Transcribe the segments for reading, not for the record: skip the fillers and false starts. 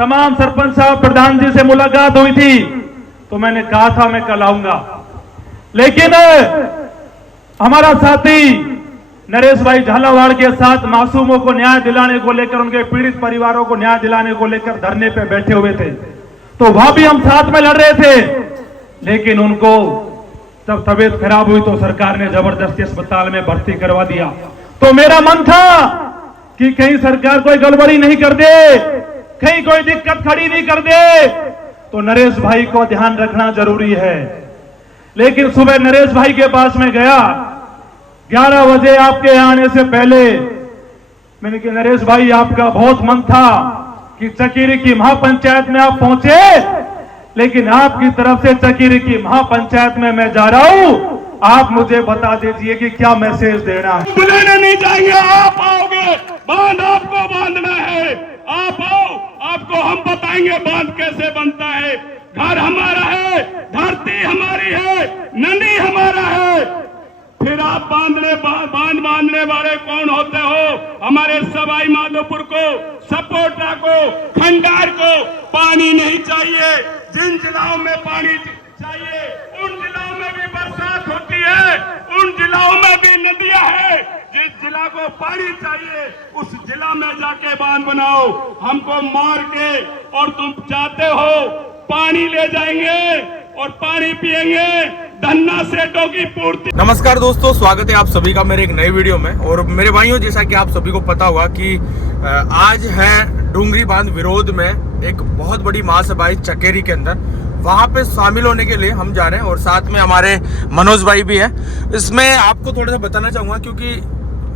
तमाम सरपंच साहब प्रधान जी से मुलाकात हुई थी, तो मैंने कहा था मैं कल आऊंगा, लेकिन हमारा साथी नरेश भाई झालावाड़ के साथ मासूमों को न्याय दिलाने को लेकर, उनके पीड़ित परिवारों को न्याय दिलाने को लेकर धरने पे बैठे हुए थे, तो वहां भी हम साथ में लड़ रहे थे। लेकिन उनको जब तबीयत खराब हुई तो सरकार ने जबरदस्ती अस्पताल में भर्ती करवा दिया। तो मेरा मन था कि कहीं सरकार कोई गड़बड़ी नहीं कर दे, कहीं कोई दिक्कत खड़ी नहीं कर दे, तो नरेश भाई को ध्यान रखना जरूरी है। लेकिन सुबह नरेश भाई के पास में गया, 11 बजे आपके आने से पहले मैंने कहा नरेश भाई आपका बहुत मन था कि चकीरी की महापंचायत में आप पहुंचे, लेकिन आपकी तरफ से चकीरी की महापंचायत में मैं जा रहा हूं, आप मुझे बता दीजिए कि क्या मैसेज देना है। बुलाने नहीं जाएंगे, आप आओगे, बांध आपको बांधना है, आप आओ, आपको हम बताएंगे बांध कैसे बनता है। घर हमारा है, धरती हमारी है, नदी हमारा है। फिर आप बांध बांधने वाले कौन होते हो? हमारे सवाई माधोपुर को, सपोटा को, खंडार को पानी नहीं चाहिए। जिन जिलाओं में पानी चाहिए उन जिलाओं में भी बरसात होती है, उन जिलाओं में भी नदियां हैं। जिस जिला को पानी चाहिए उस जिला में जाके बांध बनाओ। हमको मार के, और तुम चाहते हो पानी ले जाएंगे और पानी पिएंगे, धन्ना सेठों की पूर्ति। नमस्कार दोस्तों, स्वागत है आप सभी का मेरे एक नए वीडियो में। और मेरे भाइयों, जैसा कि आप सभी को पता होगा कि आज है डूंगरी बांध विरोध में एक बहुत बड़ी महासभा है चकेरी के अंदर। वहां पे शामिल होने के लिए हम जा रहे हैं और साथ में हमारे मनोज भाई भी हैं। इसमें आपको थोड़ा सा बताना चाहूंगा क्योंकि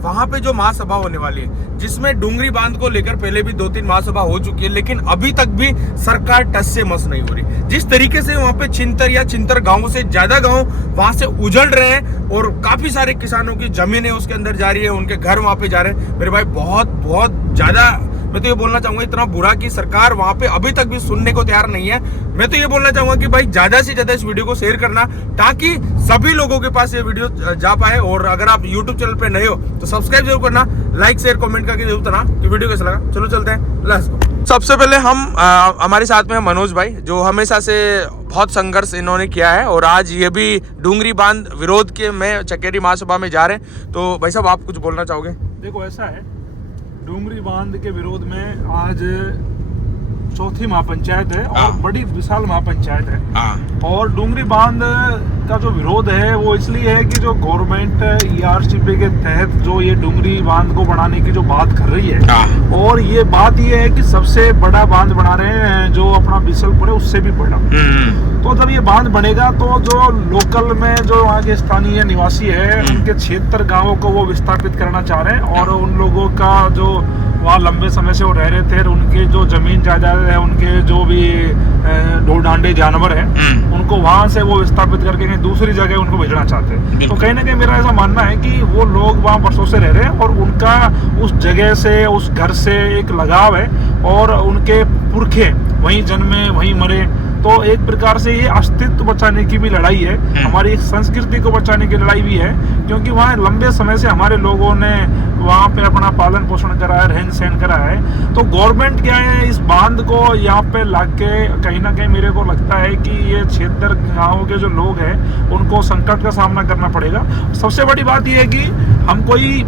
वहां पे जो महासभा होने वाली है, जिसमें डूंगरी बांध को लेकर पहले भी 2-3 महासभा हो चुकी है, लेकिन अभी तक भी सरकार टस से मस नहीं हो रही। जिस तरीके से वहां पे चिंतर गांवों से ज्यादा गांव वहां से उजड़ रहे हैं और काफी सारे किसानों की जमीनें उसके अंदर जा रही है, उनके घर वहां पे जा रहे हैं। मेरे भाई बहुत ज्यादा, मैं तो ये बोलना चाहूंगा इतना बुरा कि सरकार वहां पे अभी तक भी सुनने को तैयार नहीं है। मैं तो ये बोलना चाहूंगा कि भाई ज्यादा से ज्यादा इस वीडियो को शेयर करना, ताकि सभी लोगों के पास ये वीडियो जा पाए। और अगर आप YouTube चैनल पे नए हो तो सब्सक्राइब जरूर करना, लाइक शेयर कमेंट करके जरूर बताना कि वीडियो कैसा लगा। चलो चलते हैं, लेट्स गो। सबसे पहले हमारे साथ में मनोज भाई, जो हमेशा से बहुत संघर्ष इन्होंने किया है और आज ये भी डूंगरी बांध विरोध के में चकेरी महासभा में जा रहे हैं। तो भाई साहब, आप कुछ बोलना चाहोगे? देखो, ऐसा है, डूंगरी बांध के विरोध में आज चौथी महापंचायत है और बड़ी विशाल महापंचायत है। और डूंगरी बांध का जो विरोध है वो इसलिए है कि जो गवर्नमेंट ERCP के तहत जो ये डूंगरी बांध को बढ़ाने की जो बात कर रही है, और ये बात ये है कि सबसे बड़ा बांध बना रहे हैं जो अपना बिसलपुर है उससे भी बड़ा। तो जब ये बांध बनेगा तो जो लोकल में जो वहाँ के स्थानीय निवासी है, उनके 76 गाँवों को वो विस्थापित करना चाह रहे हैं। और उन लोगों का जो वहाँ लंबे समय से वो रह रहे थे, उनके जो जमीन जायदाद है, उनके जो भी ढोर ढांडे जानवर है, उनको वहां से वो विस्थापित करके कहीं दूसरी जगह उनको भेजना चाहते हैं। तो कहीं ना कहीं मेरा ऐसा मानना है कि वो लोग वहाँ बरसों से रह रहे हैं और उनका उस जगह से, उस घर से एक लगाव है और उनके पुरखे वहीं जन्मे वहीं मरे। तो एक प्रकार से ये अस्तित्व बचाने की भी लड़ाई है, हमारी एक संस्कृति को बचाने की लड़ाई भी है, क्योंकि वहाँ लंबे समय से हमारे लोगों ने वहाँ पे अपना पालन पोषण करा है, रहन सहन करा है। तो गवर्नमेंट क्या है, इस बांध को यहाँ पे लाके कहीं ना कहीं मेरे को लगता है कि ये 76 गाँव के जो लोग हैं उनको संकट का सामना करना पड़ेगा। सबसे बड़ी बात यह है कि हम कोई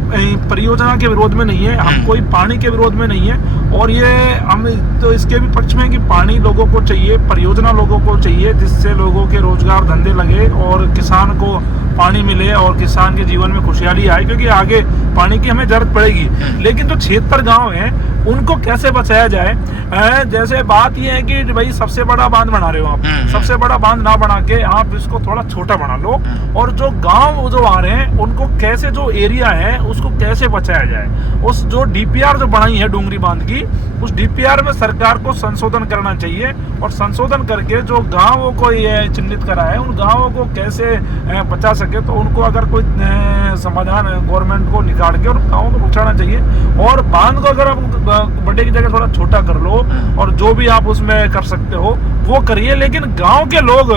परियोजना के विरोध में नहीं है, हम कोई पानी के विरोध में नहीं है, और ये हम तो इसके भी पक्ष में कि पानी लोगों को चाहिए, परियोजना लोगों को चाहिए, जिससे लोगों के रोजगार धंधे लगे और किसान को पानी मिले और किसान के जीवन में खुशहाली आए, क्योंकि आगे पानी की हमें जरूरत पड़ेगी। लेकिन जो 76 गांव हैं उनको कैसे बचाया जाए? जैसे बात यह है कि भाई सबसे बड़ा बांध बना रहे हो आप, सबसे बड़ा बांध ना बना के आप इसको थोड़ा छोटा बना लो, और जो गांव जो आ रहे हैं उनको कैसे, जो एरिया है उसको कैसे बचाया जाए। उस जो DPR जो बनाई है डूंगरी बांध की, उस DPR में सरकार को संशोधन करना चाहिए, और संशोधन करके जो गाँवों को ये चिन्हित करा है उन गाँवों को कैसे बचा सके, तो उनको अगर कोई समाधान गवर्नमेंट को निकाल के और गाँवों को पहुँचाना चाहिए। और बांध को अगर आप बड़े की जगह थोड़ा छोटा कर लो और जो भी आप उसमें कर सकते हो वो करिए, लेकिन गांव के लोग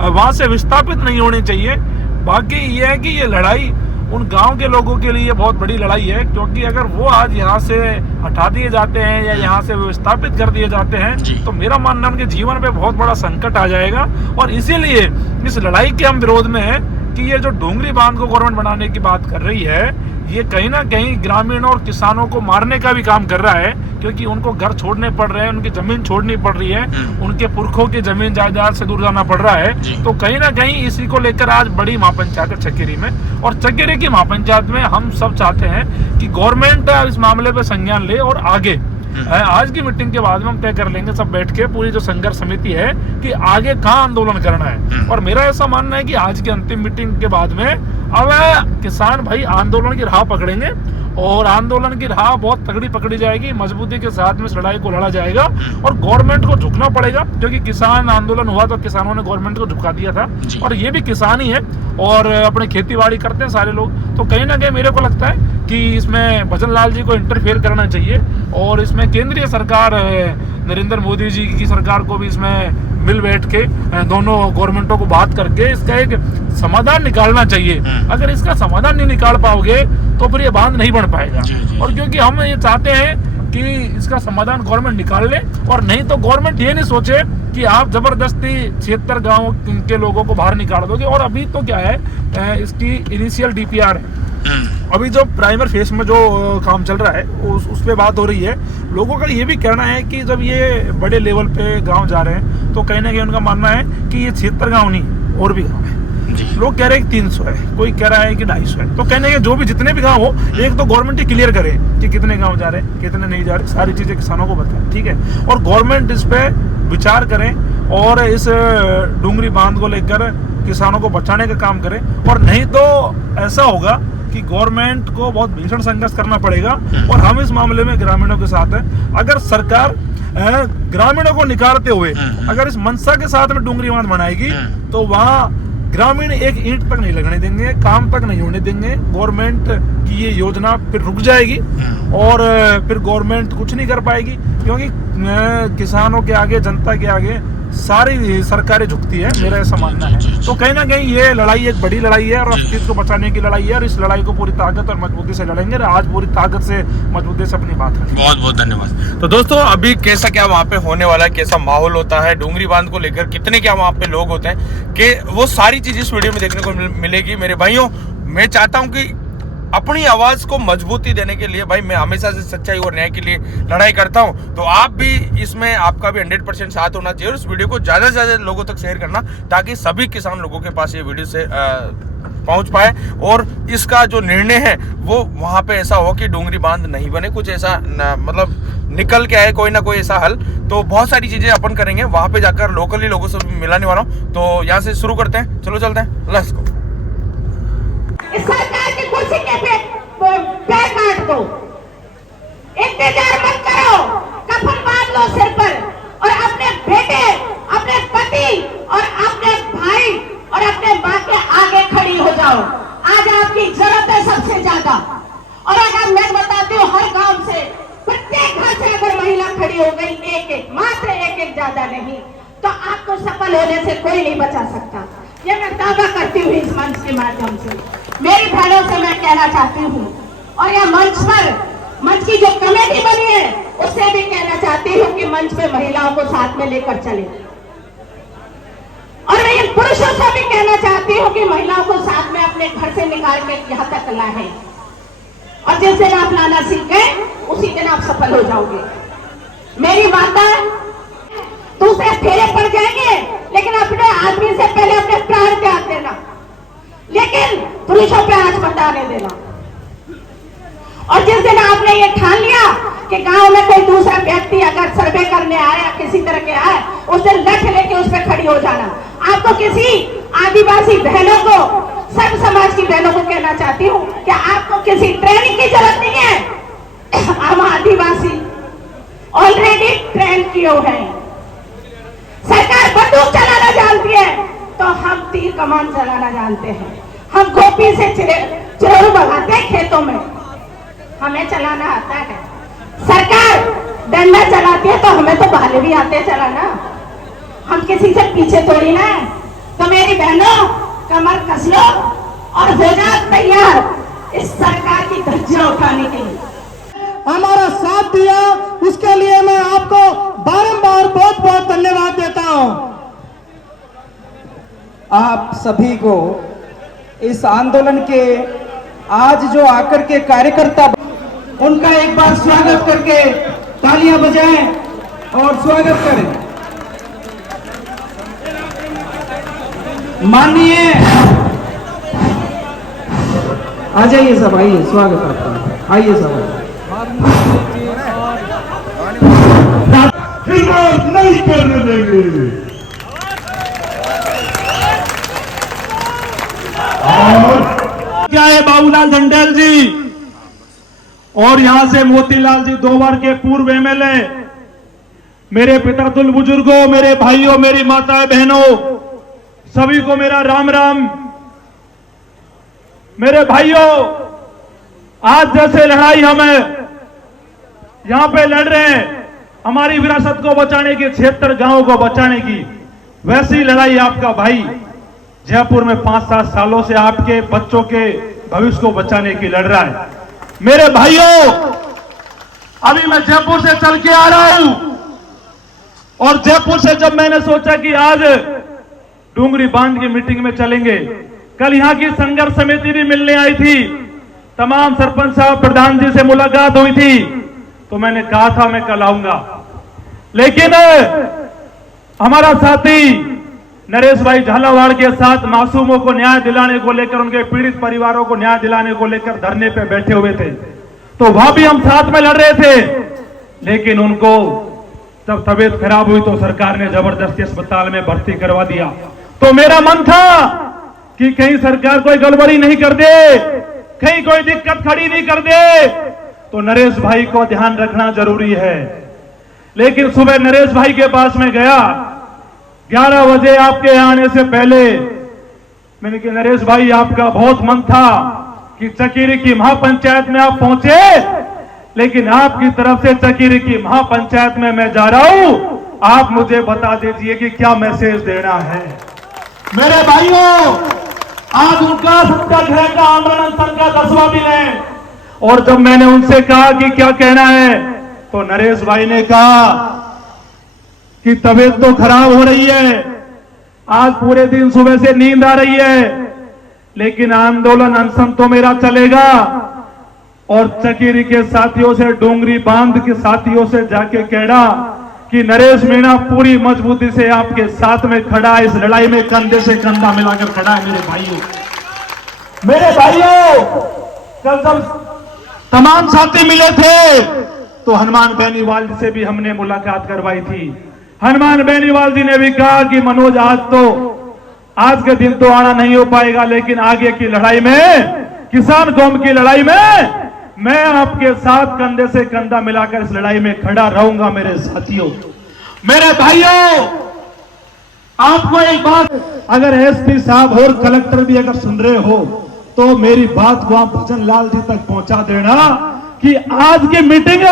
वहां से विस्थापित नहीं होने चाहिए। बाकी ये है कि ये लड़ाई उन गांव के लोगों के लिए बहुत बड़ी लड़ाई है, क्योंकि अगर वो आज यहाँ से हटा दिए जाते हैं या यहाँ से विस्थापित कर दिए जाते हैं तो मेरा मानना उनके जीवन पे बहुत बड़ा संकट आ जाएगा। और इसीलिए इस लड़ाई के हम विरोध में है कि ये जो डोंगरी बांध को गवर्नमेंट बनाने की बात कर रही है, ये कहीं ना कहीं ग्रामीणों और किसानों को मारने का भी काम कर रहा है, क्योंकि उनको घर छोड़ने पड़ रहे हैं, उनकी जमीन छोड़नी पड़ रही है, उनके पुरखों की जमीन जायदाद से दूर जाना पड़ रहा है। तो कहीं ना कहीं इसी को लेकर आज बड़ी महापंचायत है चकेरी में, और चकेरी की महापंचायत में हम सब चाहते हैं कि गवर्नमेंट इस मामले पर संज्ञान ले और आगे आज की मीटिंग के बाद में हम तय कर लेंगे सब बैठ के, पूरी जो संघर्ष समिति है, कि आगे कहाँ आंदोलन करना है। और मेरा ऐसा मानना है कि आज की अंतिम मीटिंग के बाद में अब किसान भाई आंदोलन की राह पकड़ेंगे, और आंदोलन की राह बहुत तगड़ी पकड़ी जाएगी, मजबूती के साथ में इस लड़ाई को लड़ा जाएगा, और गवर्नमेंट को झुकना पड़ेगा, क्योंकि किसान आंदोलन हुआ तो किसानों ने गवर्नमेंट को झुका दिया था, और ये भी किसान ही है और अपने खेती बाड़ी करते हैं सारे लोग। तो कहीं ना कहीं मेरे को लगता है कि इसमें भजन लाल जी को इंटरफेयर करना चाहिए, और इसमें केंद्रीय सरकार नरेंद्र मोदी जी की सरकार को भी इसमें मिल बैठ के दोनों गवर्नमेंटों को बात करके इसका एक समाधान निकालना चाहिए। अगर इसका समाधान नहीं निकाल पाओगे तो फिर ये बांध नहीं बन पाएगा। और क्योंकि हम ये चाहते हैं कि इसका समाधान गवर्नमेंट निकाल ले, और नहीं तो गवर्नमेंट ये नहीं सोचे कि आप जबरदस्ती 76 गाँव के लोगों को बाहर निकाल दोगे। और अभी तो क्या है, इसकी इनिशियल DPR है, अभी जो प्राइमर फेस में जो काम चल रहा है उस पे बात हो रही है। लोगों का ये भी कहना है कि जब ये बड़े लेवल पे गांव जा रहे हैं तो कहीं ना कहीं उनका मानना है कि ये 76 गांव नहीं और भी गांव है। लोग कह रहे हैं कि 300 है, कोई कह रहा है कि 250 है। तो कहने के जो भी जितने भी गांव हो, एक तो गवर्नमेंट ही क्लियर करे कि कितने गांव जा रहे हैं, कितने नहीं जा रहे, सारी चीजें किसानों को बताएं, ठीक है। और गवर्नमेंट इस पे विचार करें और इस डोंगरी बांध को लेकर किसानों को बचाने का काम करें। और नहीं तो ऐसा होगा कि गवर्नमेंट को बहुत भीषण संघर्ष करना पड़ेगा, और हम इस मामले में ग्रामीणों के साथ हैं। अगर सरकार ग्रामीणों को निकालते हुए अगर इस मंशा के साथ में डोंगरी बांध बनाएगी तो वहाँ ग्रामीण एक ईंट तक नहीं लगने देंगे, काम तक नहीं होने देंगे। गवर्नमेंट की ये योजना फिर रुक जाएगी और फिर गवर्नमेंट कुछ नहीं कर पाएगी, क्योंकि किसानों के आगे, जनता के आगे सारी सरकारें झुकती है, मेरा ऐसा मानना है। तो कहीं ना कहीं ये लड़ाई एक बड़ी लड़ाई है और अस्तित्व को बचाने की लड़ाई है, और इस लड़ाई को पूरी ताकत और मजबूती से लड़ेंगे। आज पूरी ताकत से, मजबूती से अपनी बात है। बहुत बहुत धन्यवाद। तो दोस्तों, अभी कैसा क्या वहाँ पे होने वाला है, कैसा माहौल होता है डोंगरी बांध को लेकर, कितने क्या वहाँ पे लोग होते हैं, कि वो सारी चीज इस वीडियो में देखने को मिलेगी। मेरे भाइयों, मैं चाहता हूँ कि अपनी आवाज को मजबूती देने के लिए, भाई मैं हमेशा से सच्चाई और न्याय के लिए लड़ाई करता हूं, तो आप भी इसमें, आपका भी 100% साथ होना चाहिए, और इस वीडियो को ज्यादा से ज्यादा लोगों तक शेयर करना, ताकि सभी किसान लोगों के पास ये वीडियो से पहुंच पाए, और इसका जो निर्णय है वो वहां पे ऐसा हो कि डोंगरी बांध नहीं बने, कुछ ऐसा मतलब निकल के आए कोई ना कोई ऐसा हल। तो बहुत सारी चीजें अपन करेंगे वहां पे जाकर, लोकली लोगों से मिलाने वाला हूँ। तो यहाँ से शुरू करते हैं, चलो चलते हैं, लेट्स गो। सरकार की कुर्सी के पैर काट दो, इंतजार मत करो, कफन बांध लो सिर पर, और अपने बेटे, अपने पति और अपने भाई और अपने माँ के आगे खड़ी हो जाओ। आज आपकी जरूरत है सबसे ज्यादा। और अगर मैं बताती हूँ, हर गांव से, प्रत्येक घर से अगर महिला खड़ी हो गई, एक मात्र एक ज्यादा नहीं, तो आपको सफल होने से कोई नहीं बचा सकता। ये मैं दावा करती हूँ इस मंच के माध्यम से, मेरी बहनों से मैं कहना चाहती हूँ, और यह मंच की जो कमेटी बनी है उससे भी कहना चाहती हूँ कि मंच पे महिलाओं को साथ में लेकर चले। और मैं इन पुरुषों से भी कहना चाहती हूँ कि महिलाओं को साथ में अपने घर से निकाल के यहाँ तक लाएं, और जिस दिन आप लाना सीख गए उसी दिन आप सफल हो जाओगे। मेरी माता, दूसरे फेरे पड़ जाएंगे, लेकिन अपने आदमी से पहले अपने प्राण त्याग देना, लेकिन पुरुषों पे आंच मत आने देना। और जिस दिन आपने ये ठान लिया कि गांव में कोई दूसरा व्यक्ति अगर सर्वे करने आया, किसी तरह के आए, उस दिन लठ लेके उस पर खड़ी हो जाना। आपको किसी आदिवासी बहनों को, सब समाज की बहनों को कहना चाहती हूँ कि आपको किसी ट्रेनिंग की जरूरत नहीं है। हम आदिवासी ऑलरेडी ट्रेन किए हैं। सरकार बंदूक चलाना जानती है तो हम तीर कमान चलाना जानते हैं। हम गोपी से चिरौरू भगाते हैं खेतों में, हमें चलाना आता है। सरकार डंडा चलाती है तो हमें तो भाले भी आते हैं चलाना, हम किसी से पीछे थोड़ी ना। तो मेरी बहनों, कमर कस लो और हो जाओ तैयार। इस सरकार की धज्जियां उठाने के लिए। हमारा साथ दिया, उसके लिए मैं आपको बारंबार बहुत बहुत धन्यवाद देता हूं। आप सभी को इस आंदोलन के आज जो आकर के कार्यकर्ता, उनका एक बार स्वागत करके तालियां बजाएं और स्वागत करें। माननीय, आ जाइए सब, आइए, स्वागत आपका, आइए सब। हिम्मत नहीं करने देंगे। क्या है बाबूलाल धंडेल जी और यहां से मोतीलाल जी, 2 बार के पूर्व एमएलए, मेरे पिता तुल बुजुर्गों, मेरे भाइयों, मेरी माताएं बहनों, सभी को मेरा राम राम। मेरे भाइयों, आज जैसे लड़ाई हम यहां पे लड़ रहे हैं हमारी विरासत को बचाने की, 76 गांवों को बचाने की, वैसी लड़ाई आपका भाई जयपुर में 5-7 सालों से आपके बच्चों के भविष्य को बचाने की लड़ रहा है। मेरे भाइयों, अभी मैं जयपुर से चल के आ रहा हूं और जयपुर से जब मैंने सोचा कि आज डूंगरी बांध की मीटिंग में चलेंगे, कल यहां की संघर्ष समिति भी मिलने आई थी, तमाम सरपंच साहब, प्रधान जी से मुलाकात हुई थी, तो मैंने कहा था मैं कल आऊंगा, लेकिन हमारा साथी नरेश भाई झालावाड़ के साथ मासूमों को न्याय दिलाने को लेकर, उनके पीड़ित परिवारों को न्याय दिलाने को लेकर धरने पे बैठे हुए थे, तो वहां भी हम साथ में लड़ रहे थे, लेकिन उनको जब तबीयत खराब हुई तो सरकार ने जबरदस्ती अस्पताल में भर्ती करवा दिया। तो मेरा मन था कि कहीं सरकार कोई गड़बड़ी नहीं कर दे, कहीं कोई दिक्कत खड़ी नहीं कर दे, तो नरेश भाई को ध्यान रखना जरूरी है। लेकिन सुबह नरेश भाई के पास में गया, 11 बजे आपके आने से पहले मैंने कहा, नरेश भाई आपका बहुत मन था कि चकीरी की महापंचायत में आप पहुंचे, लेकिन आपकी तरफ से चकीरी की महापंचायत में मैं जा रहा हूं, आप मुझे बता दीजिए कि क्या मैसेज देना है। मेरे भाइयों, आज उनका सत्याग्रह का आंदोलन का 10वां दिन है, और जब मैंने उनसे कहा कि क्या कहना है, तो नरेश भाई ने कहा कि तबीयत तो खराब हो रही है, आज पूरे दिन सुबह से नींद आ रही है, लेकिन आंदोलन अनशन तो मेरा चलेगा, और चकीरी के साथियों से, डूंगरी बांध के साथियों से जाके कहना कि नरेश मीणा पूरी मजबूती से आपके साथ में खड़ा है, इस लड़ाई में कंधे से कंधा मिलाकर खड़ा है। मेरे भाइयों, कल जब तमाम साथी मिले थे तो हनुमान बेनीवाल जी से भी हमने मुलाकात करवाई थी। हनुमान बेनीवाल जी ने भी कहा कि मनोज, आज के दिन तो आना नहीं हो पाएगा, लेकिन आगे की लड़ाई में, किसान कौम की लड़ाई में मैं आपके साथ कंधे से कंधा मिलाकर इस लड़ाई में खड़ा रहूंगा। मेरे साथियों, मेरे भाइयों, आपको एक बात, अगर एसपी साहब और कलेक्टर भी अगर सुन रहे हो तो मेरी बात को आप भजन लाल जी तक पहुंचा देना कि आज की मीटिंग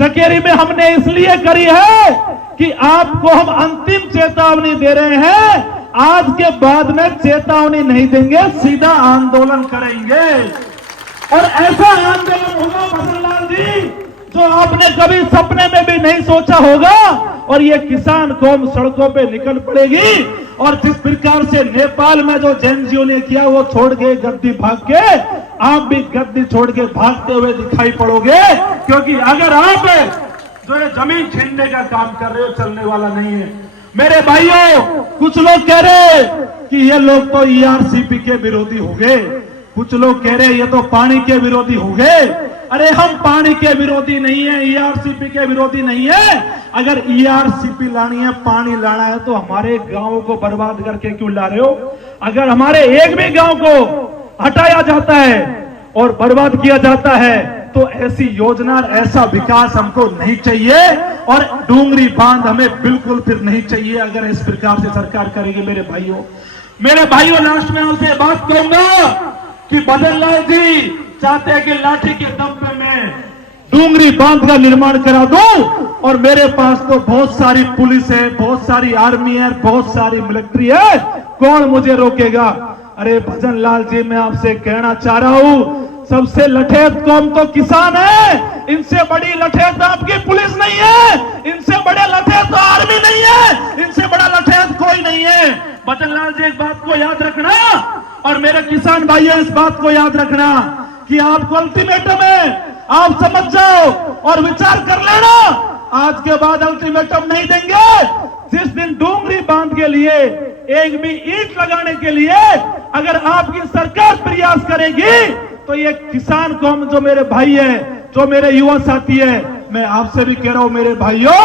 चकेरी में हमने इसलिए करी है कि आपको हम अंतिम चेतावनी दे रहे हैं, आज के बाद में चेतावनी नहीं देंगे, सीधा आंदोलन करेंगे। और ऐसा आंदोलन होगा भजनलाल जी जो आपने कभी सपने में भी नहीं सोचा होगा, और ये किसान कौम सड़कों पे निकल पड़ेगी। और जिस प्रकार से नेपाल में जो जेएनजीओ ने किया वो छोड़ के गद्दी भाग के, आप भी गद्दी छोड़ के भागते हुए दिखाई पड़ोगे, क्योंकि अगर आप जो है जमीन छीनने का काम कर रहे हो, चलने वाला नहीं है। मेरे भाइयों, कुछ लोग कह रहे कि ये लोग तो ईआरसीपी के विरोधी हो गए, कुछ लोग कह रहे ये तो पानी के विरोधी हो गए। अरे हम पानी के विरोधी नहीं है, ईआरसीपी के विरोधी नहीं है। अगर ईआरसीपी लानी है, पानी लाना है, तो हमारे गांवों को बर्बाद करके क्यों ला रहे हो? अगर हमारे एक भी गांव को हटाया जाता है और बर्बाद किया जाता है तो ऐसी योजना, ऐसा विकास हमको नहीं चाहिए, और डूंगरी बांध हमें बिल्कुल फिर नहीं चाहिए अगर इस प्रकार से सरकार करेगी। मेरे भाइयों, लास्ट में आपसे बात करूंगा कि भजनलाल जी चाहते हैं कि लाठी के दम पे मैं डूंगरी बांध का निर्माण करा दूं, और मेरे पास तो बहुत सारी पुलिस है, बहुत सारी आर्मी है, बहुत सारी मिलिट्री है, कौन मुझे रोकेगा? अरे भजनलाल जी, मैं आपसे कहना चाह रहा हूं, सबसे लठेत कौम तो किसान है, इनसे बड़ी लठेत आपकी पुलिस नहीं है, इनसे बड़े लठेत तो आर्मी नहीं है, इनसे बड़ा लठेत कोई नहीं है। बचन लाल जी, एक बात को याद रखना, और मेरे किसान भाइयों इस बात को याद रखना कि आपको अल्टीमेटम है, आप समझ जाओ और विचार कर लेना। आज के बाद अल्टीमेटम नहीं देंगे। जिस दिन डूंगरी बांध के लिए एक भी ईंट लगाने के लिए अगर आपकी सरकार प्रयास करेगी तो ये किसान कौम, जो मेरे भाई है, जो मेरे युवा साथी है, मैं आपसे भी कह रहा हूं मेरे भाइयों,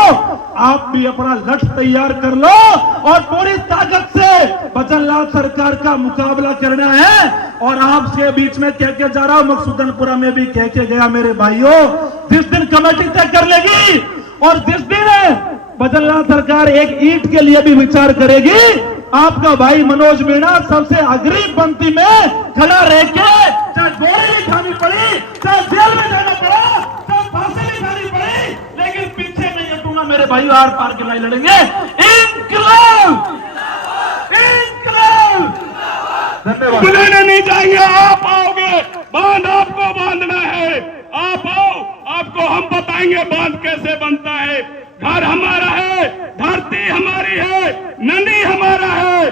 आप भी अपना लक्ष्य तैयार कर लो और पूरी ताकत से बचन लाल सरकार का मुकाबला करना है। और आपसे बीच में कह के जा रहा हूं, मकसूदनपुरा में भी कह के गया मेरे भाइयों, जिस दिन कमेटी तय कर लेगी और जिस दिन बचन लाल सरकार एक ईंट के लिए भी विचार करेगी, आपका भाई मनोज मीणा सबसे अग्रिम पंक्ति में खड़ा रह के, चाहे गोली भी खानी पड़ी, चाहे जेल में जाना पड़ा, चाहे फांसी भी खानी पड़ी, लेकिन पीछे नहीं हटूंगा मेरे भाई, आर पार के लड़ाई लड़ेंगे। इंकलाब, इंकलाब। धन्यवाद। बुलाने नहीं जाएंगे, आप आओगे, बांध आपको बांधना है, आप आओ, आपको हम बताएंगे बांध कैसे बनता है। घर हमारा है, धरती हमारी है, नदी हमारा है।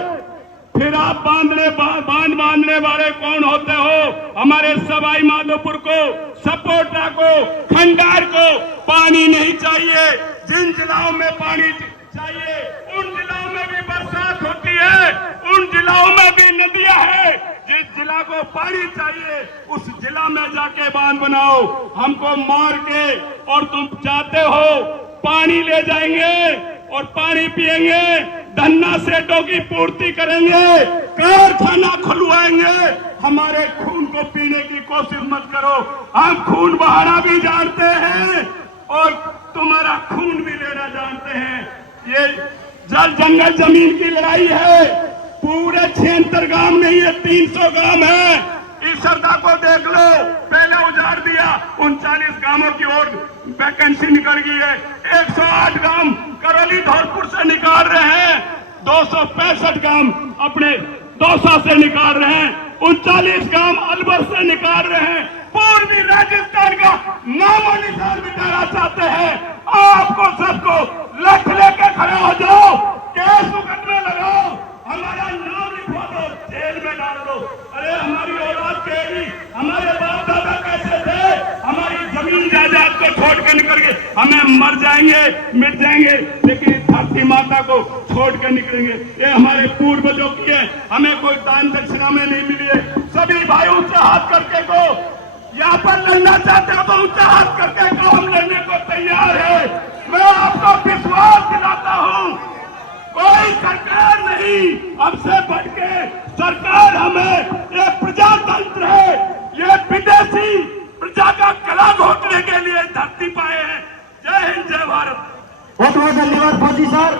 फिर आप बांध बांधने वाले कौन होते हो? हमारे सवाई माधोपुर को, सपोटा को, खंडार को पानी नहीं चाहिए। जिन जिलाओं में पानी चाहिए उन जिलाओं में भी बरसात होती है, उन जिलाओं में भी नदियां हैं। जिस जिला को पानी चाहिए उस जिला में जाके बांध बनाओ। हमको मार के, और तुम चाहते हो पानी ले जाएंगे और पानी पिएंगे, धन्ना सेठों की पूर्ति करेंगे, कारखाना खुलवाएंगे। हमारे खून को पीने की कोशिश मत करो, हम खून बहाना भी जानते हैं और तुम्हारा खून भी लेना जानते हैं। ये जल जंगल जमीन की लड़ाई है। पूरे 76 गांव में ये 300 गांव है। इस सरदा को देख लो, पहले उजाड़ दिया, 39 गांवों की ओर वैकेंसी निकल गई है। 108 गांव करौली धौलपुर से निकाल रहे हैं, 265 गांव अपने दौसा से निकाल रहे हैं, 39 गांव अलवर से निकाल रहे हैं। पूर्वी राजस्थान का नामो निशान मिटाना चाहते हैं। आपको सबको लठ लेके खड़े हो जाओ, केस मुकदमे लगाओ, हमारा नाम लिखवा दो, जेल में डाल दो। अरे हमारी औलाद कहेगी हमारे बाप दादा कैसे थे, हमारी जमीन जायदाद को छोड़ कर निकल गए, हमें मर जाएंगे, मिट जाएंगे, लेकिन धरती माता को छोड़ कर निकलेंगे। ये हमारे पूर्वजों की है, हमें कोई दान दक्षिणा में नहीं मिली है। सभी भाई ऊंचा हाथ करके को, यहाँ पर लड़ना चाहते हो तो ऊंचा हाथ करके को, हम लड़ने को तैयार है। मैं आपको विश्वास दिलाता हूँ, कोई सरकार नहीं, हमसे बढ़ के सरकार हमें, ये प्रजातंत्र है, ये विदेशी प्रजा का गला घोटने के लिए धरती पाए हैं। जय हिंद, जय भारत। बहुत बहुत धन्यवाद फौजी सर।